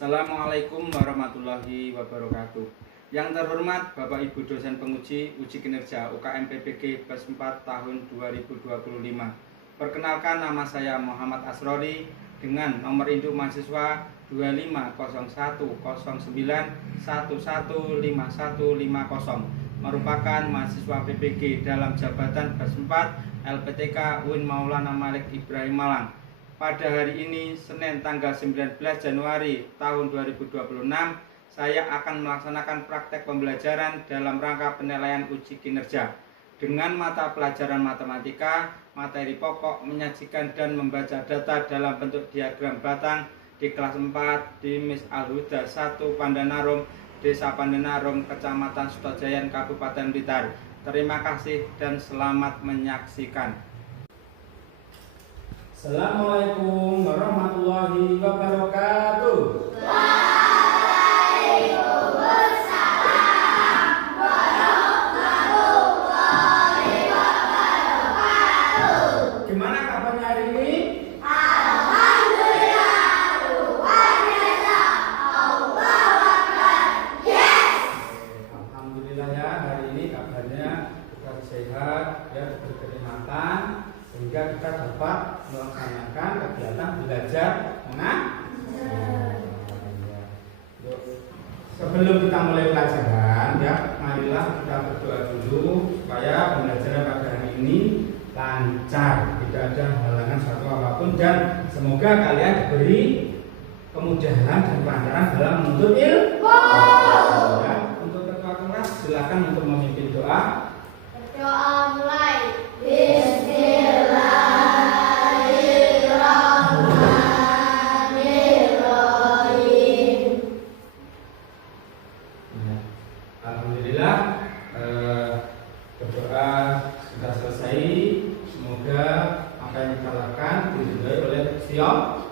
Assalamualaikum warahmatullahi wabarakatuh. Yang terhormat Bapak Ibu dosen penguji uji kinerja UKM PPG kelas 4 tahun 2025. Perkenalkan, nama saya Muhammad Asrori dengan nomor induk mahasiswa 25010911515150, merupakan mahasiswa PPG dalam jabatan kelas 4 LPTK UIN Maulana Malik Ibrahim Malang. Pada hari ini, Senin tanggal 19 Januari tahun 2026, saya akan melaksanakan praktek pembelajaran dalam rangka penilaian uji kinerja dengan mata pelajaran matematika, materi pokok, menyajikan dan membaca data dalam bentuk diagram batang di kelas 4 di Mis Al-Huda 1 Pandanarum, Desa Pandanarum, Kecamatan Sutojayan, Kabupaten Blitar. Terima kasih dan selamat menyaksikan. Assalamualaikum warahmatullahi wabarakatuh. Waalaikumsalam warahmatullahi wabarakatuh. Gimana kabarnya hari ini? Alhamdulillah, luar biasa. Allahu Akbar. Yes. Alhamdulillah ya, hari ini kabarnya kita sehat, ya, berkenikmatan, sehingga kita dapat melaksanakan kegiatan belajar mengajar. Sebelum kita mulai pelajaran, ya, marilah kita berdoa dulu supaya pembelajaran pada hari ini lancar, tidak ada halangan satu apapun, dan semoga kalian diberi kemudahan dan kelancaran dalam menuntut ilmu. Ya, untuk ketua kelas silakan untuk memimpin doa. Doa mulai. Bismillahirrahmanirrahim. Alhamdulillah, berdoa sudah selesai. Semoga apa yang kita lakukan diridhoi oleh Gusti Allah.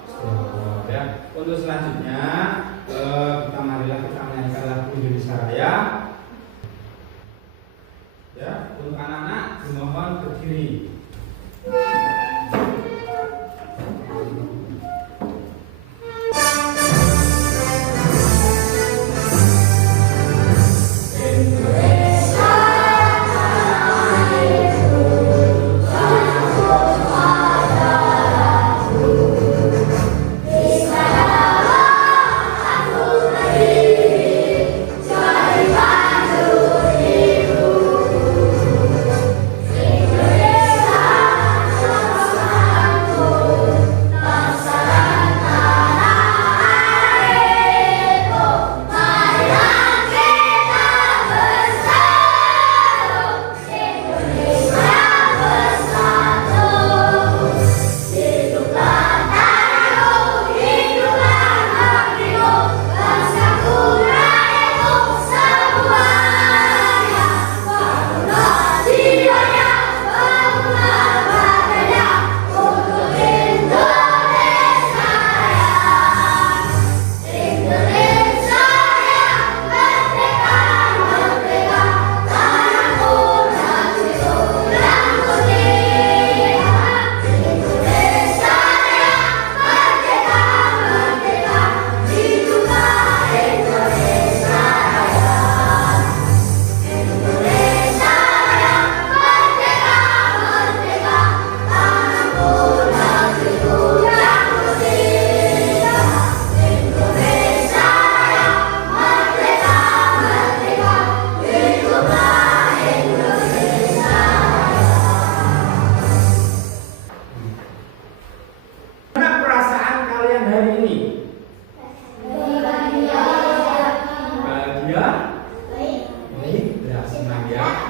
Ya. Untuk selanjutnya, kita marilah kita menyanyikan lagu Indonesia Raya. Ya, untuk anak-anak dimohon berdiri.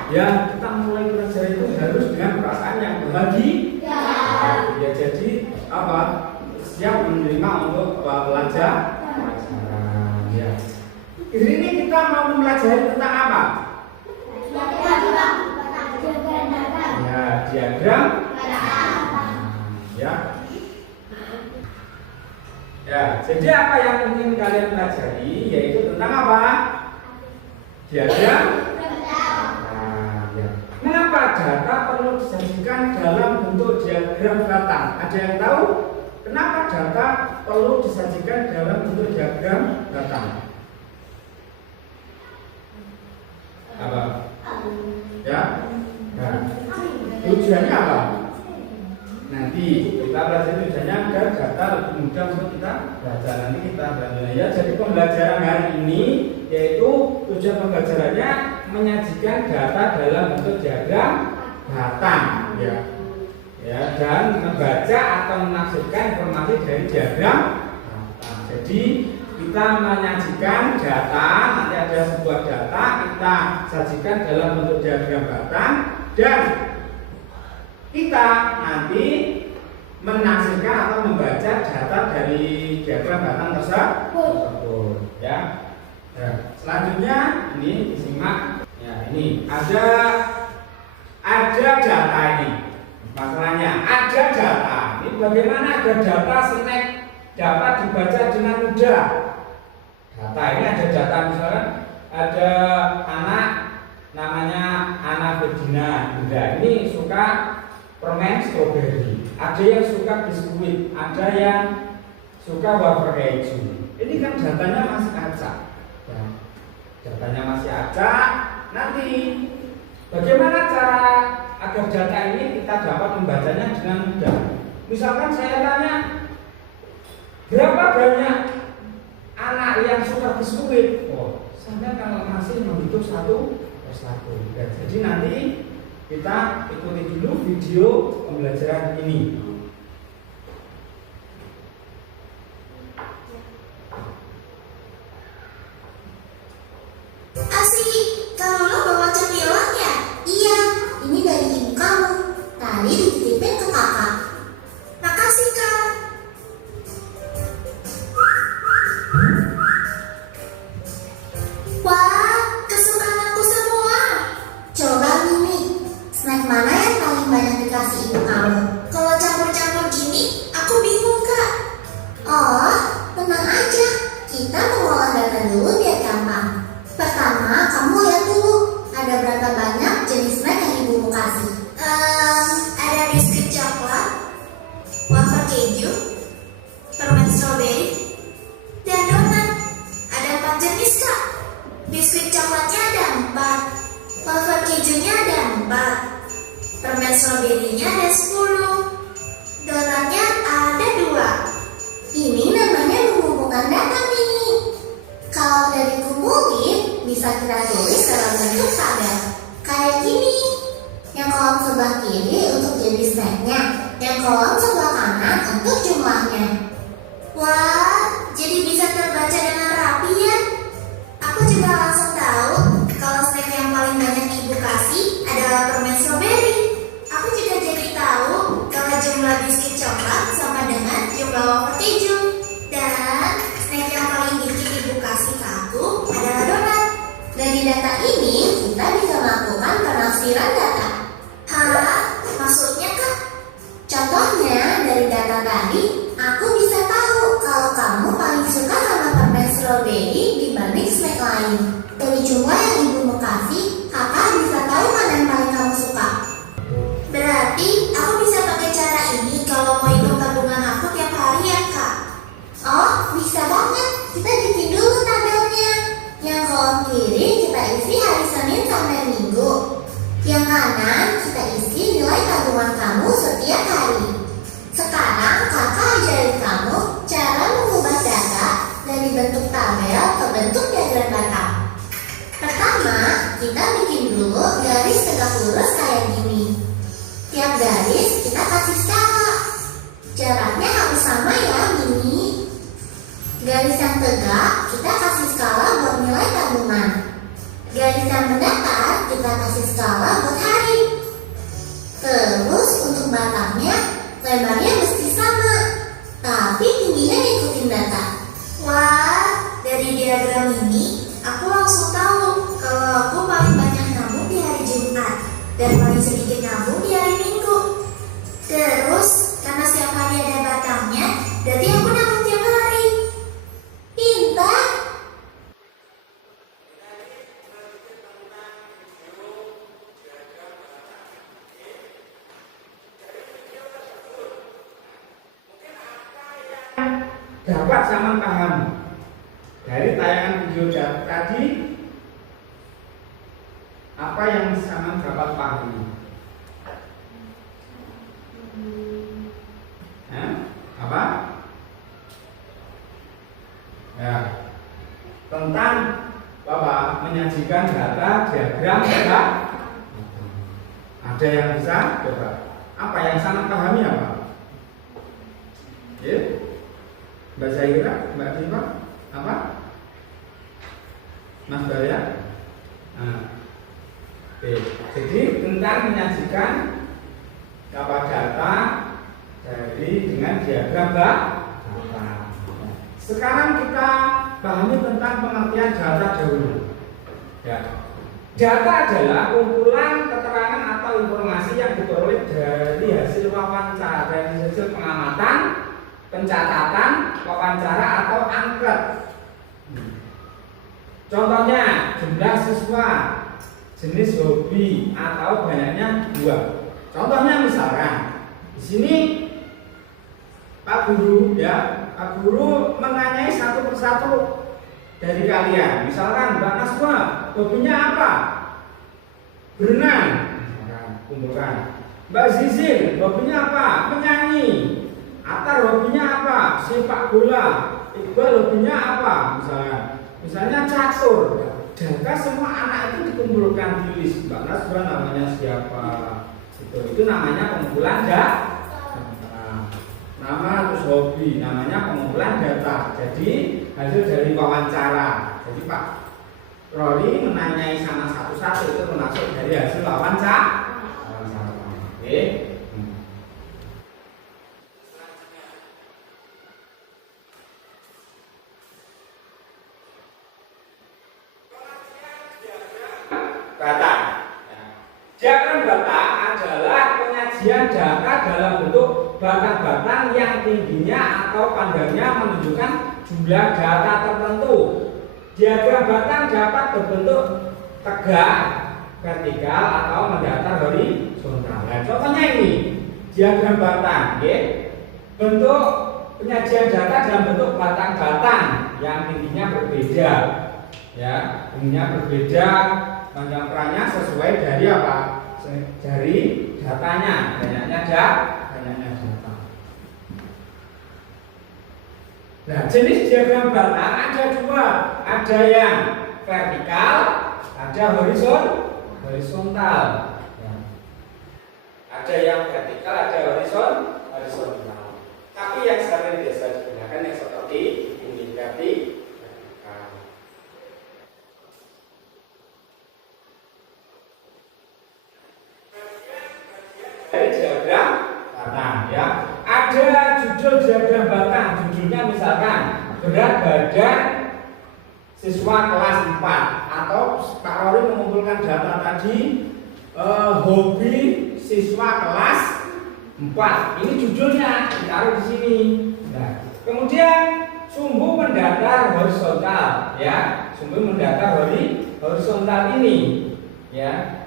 Ya, kita mulai belajar itu harus dengan perasaan yang bahagia. Ya, jadi apa? Siap menerima untuk belajar. Ya. Ini kita mau mempelajari tentang apa? Ya, diagram. Ya. Ya, jadi apa yang ingin kalian pelajari yaitu tentang apa? Diagram. Mengapa data perlu disajikan dalam bentuk diagram batang? Ada yang tahu Kenapa data perlu disajikan dalam bentuk diagram batang? Apa? Ya? Nah, tujuannya apa? Nanti kita belajar tujuannya agar data lebih mudah untuk kita baca. Nanti kita belajar ya. Jadi pembelajaran hari ini yaitu tujuan pembelajarannya menyajikan data dalam bentuk diagram batang, ya. Ya, dan membaca atau menafsirkan informasi dari diagram batang. Jadi kita menyajikan data, nanti ada sebuah data kita sajikan dalam bentuk diagram batang dan kita nanti menafsirkan atau membaca data dari diagram batang tersebut, ya. Nah, selanjutnya ini disimak. Ya, ini ada data ini. Masalahnya ada data. Ini bagaimana agar data snack dapat dibaca dengan mudah? Data ini ada data, misalnya ada anak namanya Ana Ferdina Bunda. Ini suka permen stroberi. Ada yang suka biskuit, ada yang suka wafer keju. Ini kan datanya masih acak. Ya. Datanya masih acak. Nanti bagaimana cara agar data ini kita dapat membacanya dengan mudah? Misalkan saya tanya, berapa banyak anak yang suka biskuit? Oh, saya kalau masih menghitung satu persatu. Ya, jadi nanti kita ikuti dulu video pembelajaran ini. Asik, kalau lo bawa cemilan ya? Iya, ini dari ibu kamu. Tadi dititipin ke kakak. Makasih, Kak. Wah, kesukaan aku semua. Coba Mimi, snack mana yang paling banyak dikasih ibu kamu? Kalau campur-campur gini, aku bingung, Kak. Oh, tenang aja. Kita mengolah data dulu biar gampang. Pertama, kamu lihat dulu ada berapa banyak jenis snack yang ibumu kasih. Ada biskuit coklat, wafer keju, permen stroberi, dan donat. Ada 4 jenis, Kak. Biskuit coklatnya ada 4, wafer kejunya ada 4, permen stroberinya ada 10, donatnya ada 2. Ini namanya mengumpulkan data nih. Kalau udah dikumpulin, bisa kita tulis dalam bentuk tabel kayak gini. Yang kolom sebelah kiri untuk jenis snacknya, yang kolom sebelah kanan untuk jumlahnya. Wah, jadi bisa terbaca dengan rapi ya. Aku juga langsung tahu kalau snack yang paling banyak ibu kasih adalah permen stroberi. Aku juga jadi tahu kalau jumlah biskuit coklat sama dengan jumlah wafer keju. Dan snack yang paling dikit ibu kasih ke aku adalah donat. Dari data ini kita bisa melakukan penafsiran data. Hah? Maksudnya, Kak? Contohnya dari data tadi, aku bisa tahu kalau kamu paling suka sama permen stroberi dibanding snack lain. Dari jumlah yang ibumu kasih, kakak bisa tahu mana yang paling kamu suka. Berarti aku bisa pakai cara ini kalau mau hitung tabungan aku tiap hari ya, Kak? Oh, bisa banget. Kita bikin dulu tabelnya. Yang kolom kiri kita isi hari Senin sampai Minggu. Yang kanan kita isi nilai tabungan kamu setiap hari. Sekarang kakak ajarin kamu cara mengubah data dari bentuk tabel ke bentuk diagram batang. Pertama, kita bikin dulu garis tegak lurus kayak gini. Tiap garis kita kasih skala. Jaraknya harus sama ya, Mini. Garis yang tegak kita kasih skala buat nilai tabungan. Garis yang mendatar kita kasih skala buat hari. Terus untuk batangnya lebarnya mesti sama, tapi tingginya ikutin data. Wah, dari diagram ini aku langsung tahu kalau aku paling banyak nabung di hari Jumat dan paling sedikit nabung di hari Minggu. Terus karena setiap hari ada batangnya, berarti aku nabung tiap hari. Pintar. dapat Saman pahami dari tayangan video tadi? Apa yang Saman dapat pahami? Apa? Ya, tentang Bapak menyajikan data diagram ya. Ada yang bisa coba? Apa yang Saman pahami apa? Ya, Mbak Zahira, Mbak Diva, apa? Mas Barya? Oke, jadi tentang menyajikan data dengan diagram data. Sekarang kita pahami tentang pengertian data dahulu. Ya. Data adalah kumpulan keterangan atau informasi yang diperoleh dari hasil wawancara, dari hasil pengamatan, pencatatan, wawancara atau angket. Contohnya jumlah siswa, jenis hobi atau banyaknya buah. Contohnya misalkan di sini Pak Guru Pak Guru menanyai satu persatu dari kalian. Misalkan Mbak Naswa, hobinya apa? Berenang. Kumpulkan. Mbak Zizil, hobinya apa? Menyanyi. Atar hobinya apa? Sepak bola. Iqbal hobinya apa? Misalnya catur. Data semua anak itu dikumpulkan di list. Mbak Naswa namanya siapa? Itu namanya pengumpulan data. Nama terus hobi, namanya pengumpulan data. Jadi hasil dari wawancara. Jadi Pak Rory menanyai sama satu-satu itu termasuk dari hasil wawancara. Oke. Data. Diagram data adalah penyajian data dalam bentuk batang-batang yang tingginya atau panjangnya menunjukkan jumlah data tertentu. Diagram batang dapat berbentuk tegak, vertikal atau mendatar horizontal. Nah, contohnya ini diagram batang, ya. Bentuk penyajian data dalam bentuk batang-batang yang tingginya berbeda, ya, tingginya berbeda, panjang perannya sesuai dari apa? Dari datanya, banyaknya data. Nah, jenis diagram batang ada dua, ada yang vertikal, ada horizontal. Ya. Ada yang vertikal, ada horizontal. Tapi yang sering biasa digunakan yang seperti ini, berarti vertikal. Dari diagram batang, ya. Ada judul diagram batang, judulnya misalkan berat badan siswa kelas 4 atau Pak Rory mengumpulkan data tadi hobi siswa kelas 4. Ini judulnya ditaruh di sini. Nah, kemudian sumbu mendatar horizontal, ya. Sumbu mendatar horizontal ini, ya.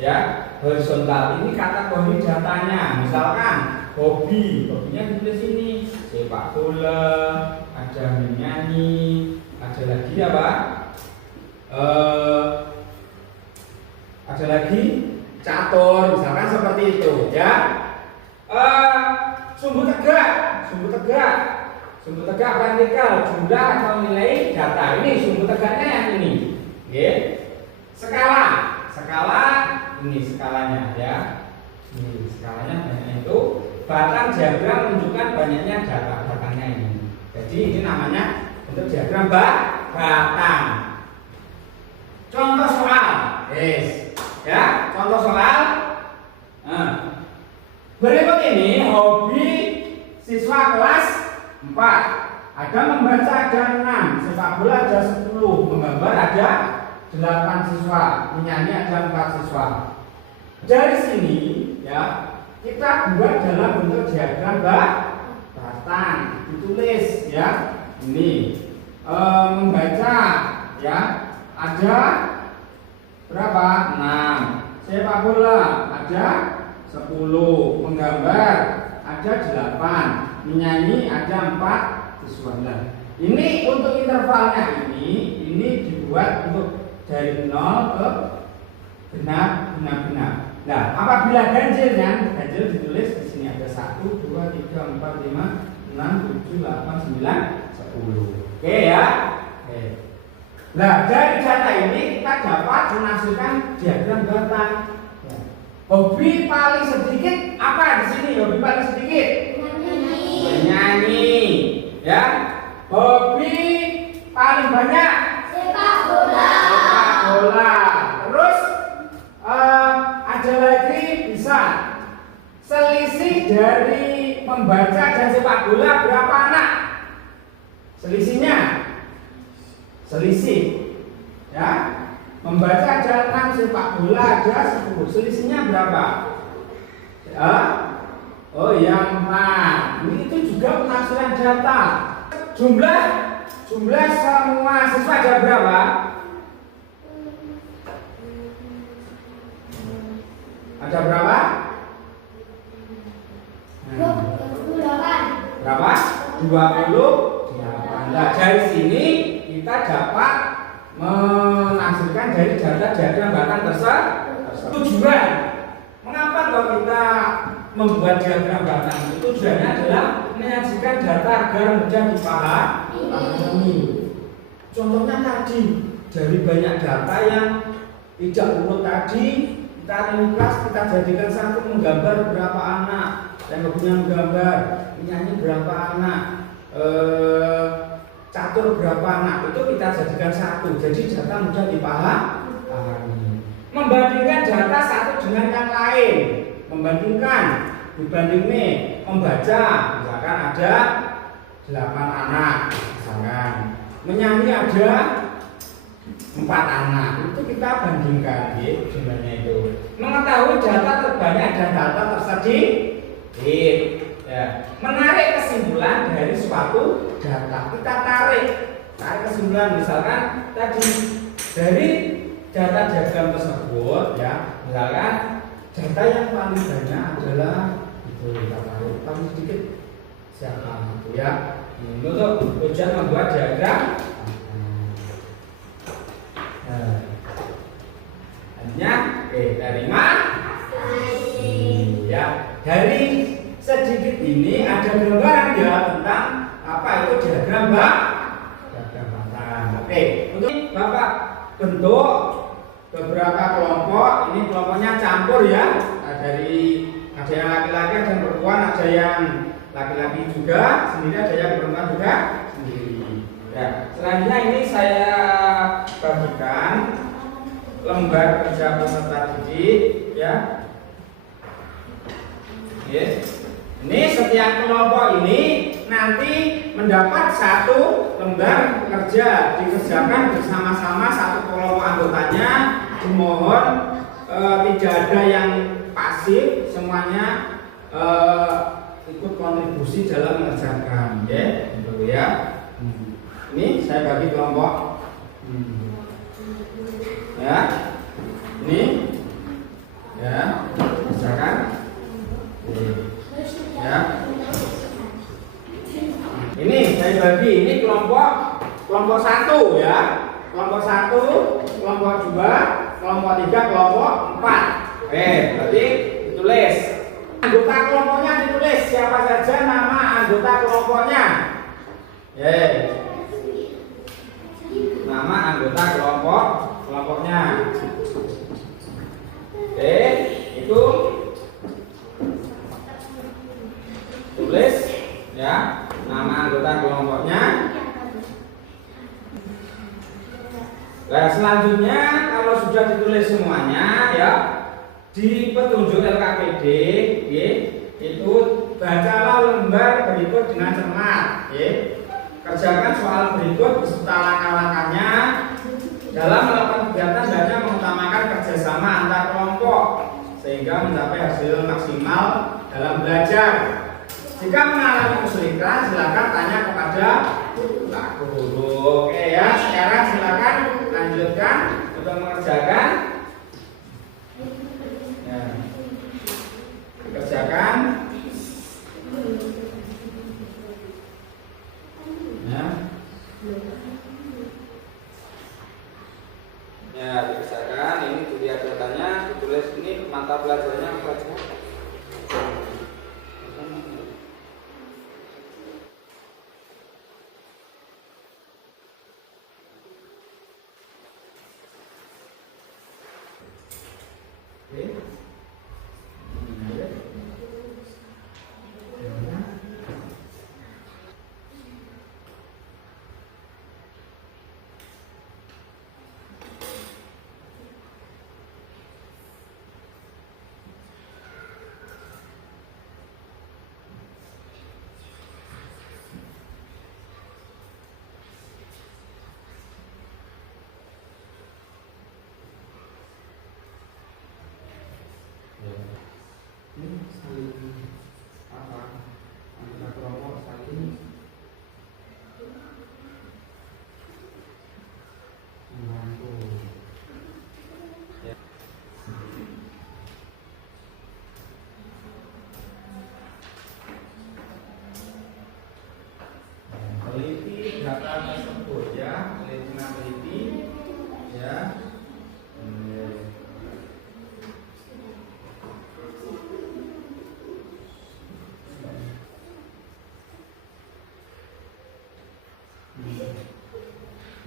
Ya, horizontal ini kategori datanya. Misalkan hobinya di sini sepak bola, ada menyanyi, ada lagi apa? Ada lagi catur, misalkan seperti itu, ya. Sumbu tegak vertikal, jumlah atau nilai data. Ini sumbu tegaknya yang ini, ya. Skala ini skalanya, ya. Ini skalanya banyaknya itu. Batang diagram menunjukkan banyaknya datanya ini. Jadi ini namanya bentuk diagram batang. Contoh soal, ya. Contoh soal. Berikut ini hobi siswa kelas 4. Ada membaca ada 6, sepak bola ada 10, menggambar ada 8 siswa, menyanyi ada 4 siswa. Dari sini, ya, kita buat dalam bentuk diagram batang, ditulis, ya. Ini membaca, ya, ada berapa? 6. Sepak bola ada 10, menggambar ada 8, menyanyi ada 4 siswa. Nah, ini untuk intervalnya ini dibuat untuk dari 0 ke genap. Nah, apabila ganjilnya, ganjil ditulis di sini ada 1, 2, 3, 4, 5, 6, 7, 8, 9, 10. Oke ya. Oke. Nah, dari data ini kita dapat menghasilkan diagram batang. Ya. Hobi paling sedikit apa di sini? Hobi paling sedikit? Menyanyi. Ya. Hobi paling banyak? Sepak bola. Sepak bola. Terus ada lagi bisa selisih dari membaca dan sepak bola berapa anak? Selisihnya? Selisih. Ya. Membaca ada 6, sepak bola ada 10. Selisihnya berapa? Ya. Oh ya 4. Ini itu juga pengasuhan data. Jumlah semua siswa ada berapa? Ada berapa? 28. Berapa? 28. Nah, dari sini kita dapat menghasilkan dari data diagram batang tersebut. Tujuan mengapa kalau kita membuat diagram batang itu tujuannya adalah menyajikan data agar mudah dipahami. Contohnya tadi dari banyak data yang tidak urut tadi kita ringkas, kita jadikan satu, menggambar berapa anak yang punya menggambar, menyanyi berapa anak, catur berapa anak, itu kita jadikan satu. Jadi data mudah dipahami. Membandingkan data satu dengan yang lain, dibanding nih membaca, misalkan ada 8 anak, misalkan menyanyi ada 4 anak, itu kita bandingkan jumlahnya itu. Mengetahui data terbanyak dan data tersedikit, ya. Menarik kesimpulan dari suatu data, kita tarik kesimpulan, misalkan tadi dari data diagram tersebut, ya, misalkan data yang paling banyak adalah itu, kita tarik paling sedikit siapa itu, ya. Untuk tujuan membuat diagram. Hanya dari mana? Ya, dari sedikit ini ada gambaran ya tentang apa itu diagram batang. Oke, untuk Bapak bentuk beberapa kelompok. Ini kelompoknya campur ya. Nah, ada yang laki-laki, ada yang perempuan, ada yang laki-laki juga sendiri, ada yang perempuan juga sendiri. Ya, selanjutnya ini saya bagikan lembar kerja peserta didik, ya. Oke. Ini setiap kelompok ini nanti mendapat satu lembar kerja, dikerjakan bersama-sama satu kelompok anggotanya. Dimohon tidak ada yang pasif, semuanya ikut kontribusi dalam mengerjakan, ya, gitu ya. Ini saya bagi kelompok, ya. Ini, ya, kerjakan, ya. Ini saya bagi, ini kelompok 1 ya, kelompok 1, kelompok 2, kelompok 3, kelompok 4. Berarti ditulis. Anggota kelompoknya ditulis siapa saja nama anggota kelompoknya. Nama anggota kelompoknya. Itu tulis ya nama anggota kelompoknya. Nah, selanjutnya kalau sudah ditulis semuanya ya, di petunjuk LKPD itu bacalah lembar berikut dengan cermat, kerjakan soal berikut beserta langkah-langkahnya dalam melakukan kegiatan belajar mengutamakan kerjasama antar kelompok sehingga mencapai hasil maksimal dalam belajar. Jika mengalami kesulitan silakan tanya kepada guru. Oke ya, sekarang silakan lanjutkan untuk mengerjakan. Kerjakan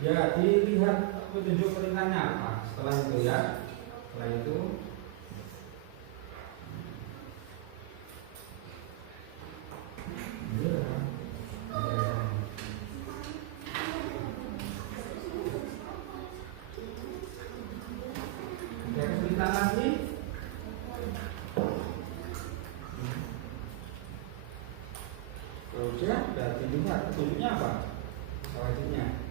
Ya, dilihat petunjuk perintahnya apa. Setelah itu ya, setelah itu ada kesulitan lagi. Udah dilihat petunjuknya apa? Selanjutnya.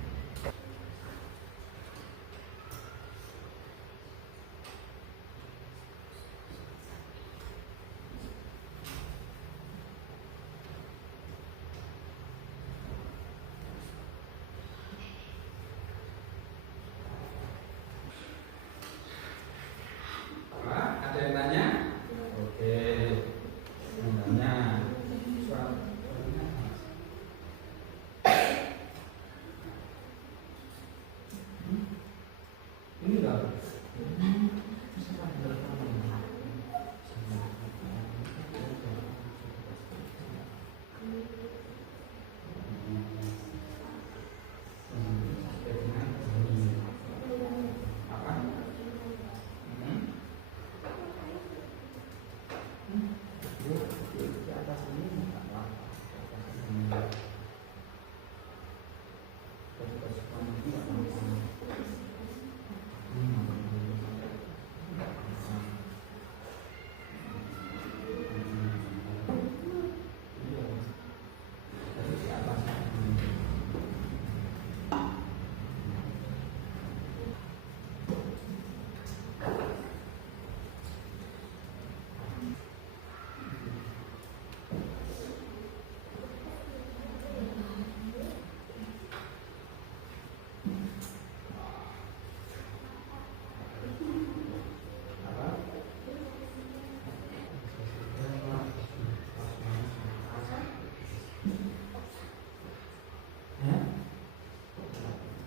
Ada yang tanya? Oke. Yang tanya. Ini enggak?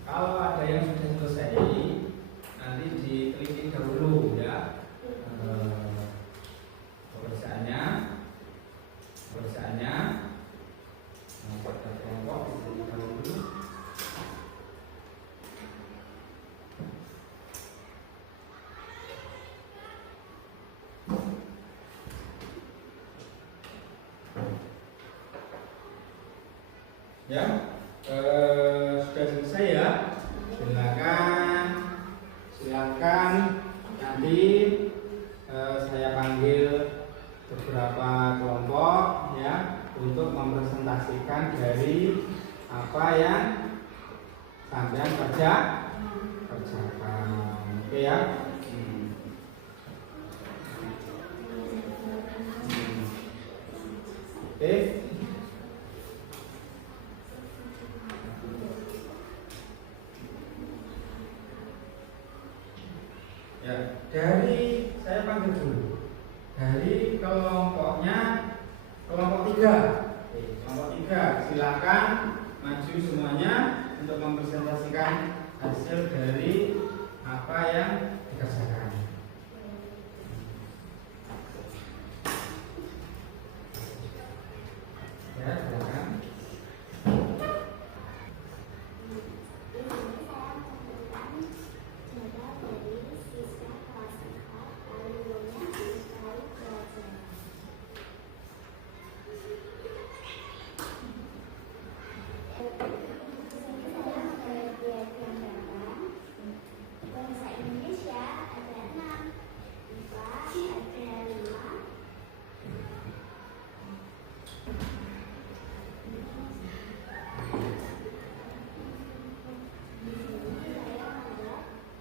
Kalau ada yang sudah selesai, nanti diteliti dahulu ya pekerjaannya pada kelompok diteliti dahulu. Ya. Sudah selesai ya. Silakan nanti saya panggil beberapa kelompok ya untuk mempresentasikan dari apa yang sampean kerjakan. Oke ya. Oke. Ya, dari saya panggil dulu. Dari kelompok 3. Kelompok 3, silakan maju semuanya untuk mempresentasikan hasil dari apa yang dikerjakan. Ya, silakan. Bahasa Indonesia ada 6, IPA ada 5. Tugas siswa yang paling banyak menyukai pelajaran matematika adalah 8.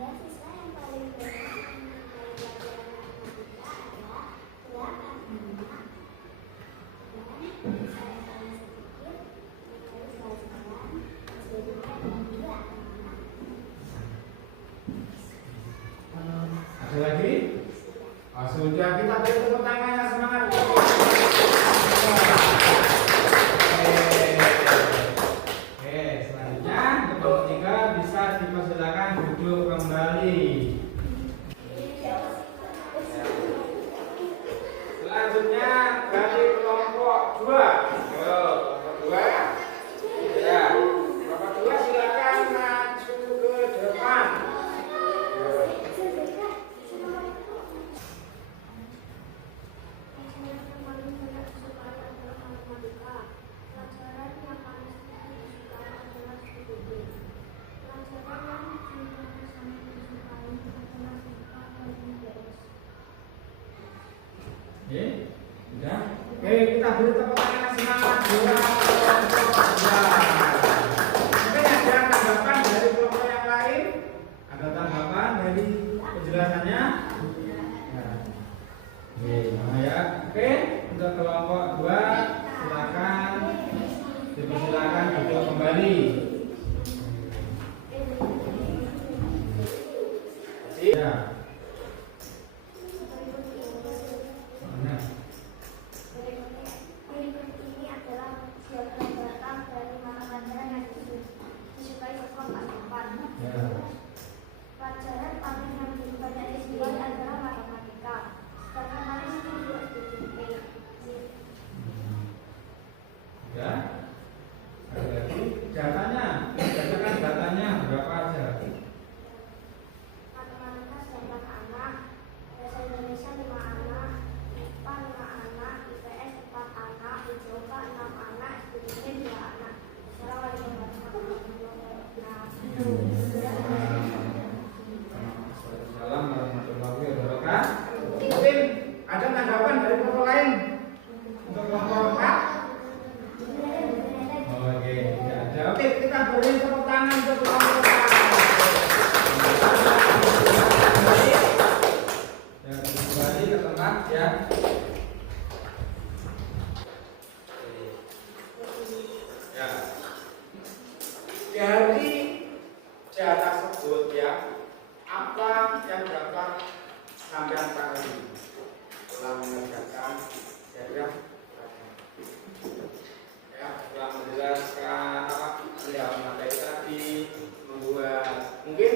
Dan siswa yang paling sedikit menyukai pelajaran SBMPTN dan 2. Ada lagi? Sudah, kita beri tepuk tangannya, semangat. Oke, selanjutnya kelompok 3 bisa dipersilakan duduk kembali. Selanjutnya dari kelompok 2. Kelompok 2. Ya, kelompok 2 silakan Ya. Ada lagi datanya, bacakan datanya berapa aja? Matematika 9 anak, bahasa Indonesia 5 anak, IPA 5 anak, IPS 4 anak, IJOPA 6 anak, SPDP 2 anak. Assalamualaikum warahmatullahi wabarakatuh. Mungkin ada tanggapan dari kelompok lain untuk kelompok 4? Oke, tidak ada. Oke, kita beri tepuk tangan untuk kelompok 4. Ya, kembali ke tempat ya. Ya. Dari data tersebut ya, apa yang dapat sampai kali telah mengerjakan ya, telah menjelaskan apa dalam materi tadi, membuat mungkin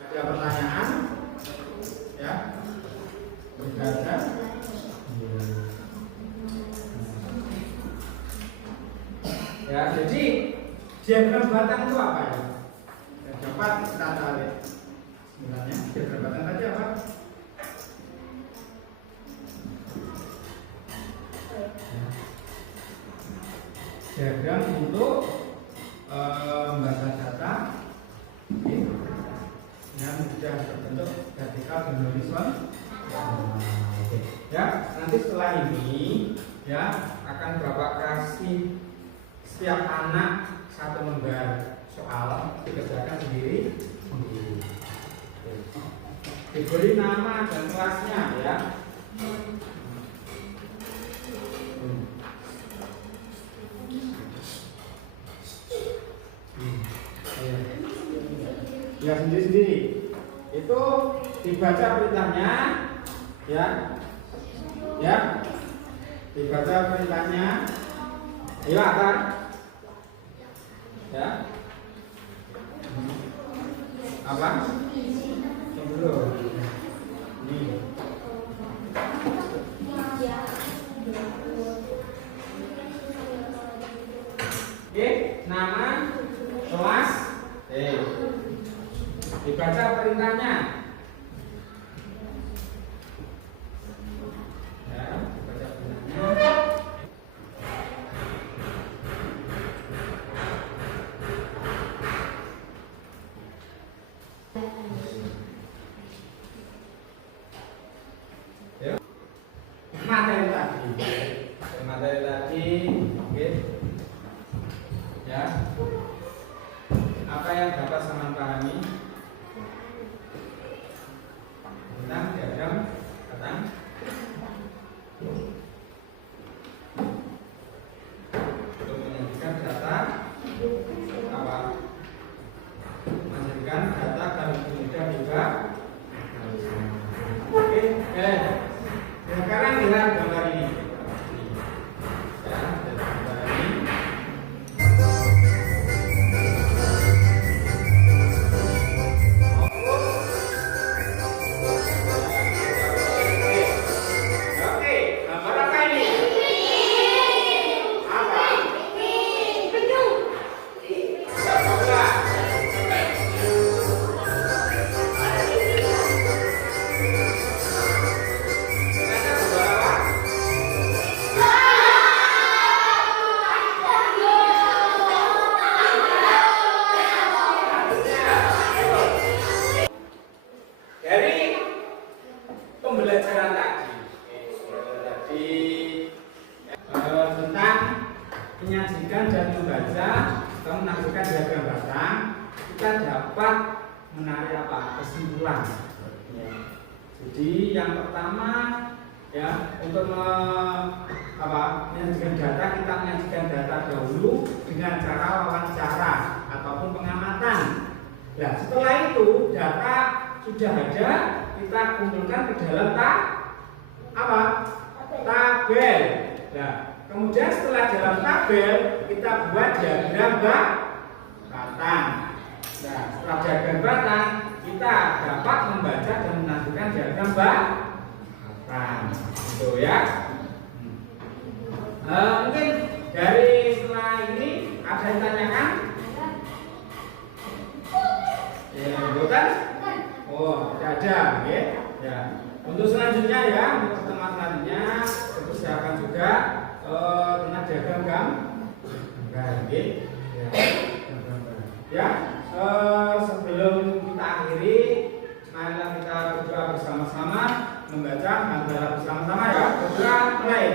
ada pertanyaan ya, ada. Ya, jadi diagram batang itu apa ya? Yang dapat kita tarik. Sebenarnya diagram batang tadi apa? Diagram untuk membaca data yang sudah berbentuk vertikal dan horizontal. Ya, nanti setelah ini ya akan Bapak kasih setiap anak satu lembar soal dikerjakan sendiri. Diberi nama dan kelasnya ya. Ya sendiri-sendiri. Itu dibaca perintahnya ya. Ya. Dibaca perintahnya. Ayo akan ya. Apa? Belum. Ini. Oke, nama, kelas, dibaca perintahnya. Ya, dibaca perintahnya. Ya. Materi tadi, oke. Ya. Apa yang dapat Saman pahami tentang diagram batang? Untuk menyajikan data apa? Menyajikan data kalau mudah juga. Oke, sekarang lihat gambar ini. Ya, gambar ini. Oke, gambar apa ini? Apa? Coba. Dari pembelajaran tadi tentang menyajikan dan membaca atau menafsirkan diagram batang, kita dapat menarik apa? Kesimpulan. Jadi yang pertama ya untuk menyajikan data, kita menyajikan data dahulu dengan cara wawancara ataupun pengamatan. Nah, setelah itu data sudah ada, kita kumpulkan ke dalam tabel. Nah, kemudian setelah dalam tabel kita buat diagram batang. Nah, setelah diagram batang kita dapat membaca dan menentukan diagram batang. Gitu ya. Mungkin Dari setelah ini ada yang tanyakan? Ya, bukan? Oh, tidak ada, ya. Ya. Untuk selanjutnya ya, untuk pertemuan selanjutnya persiapan juga tentang diagram gambar, oke? Ya, sebelum kita akhiri, marilah kita berdoa bersama-sama, membaca Al-Baqarah bersama-sama ya. Berdoa mulai.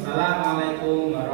Assalamualaikum warahmatullahi wabarakatuh.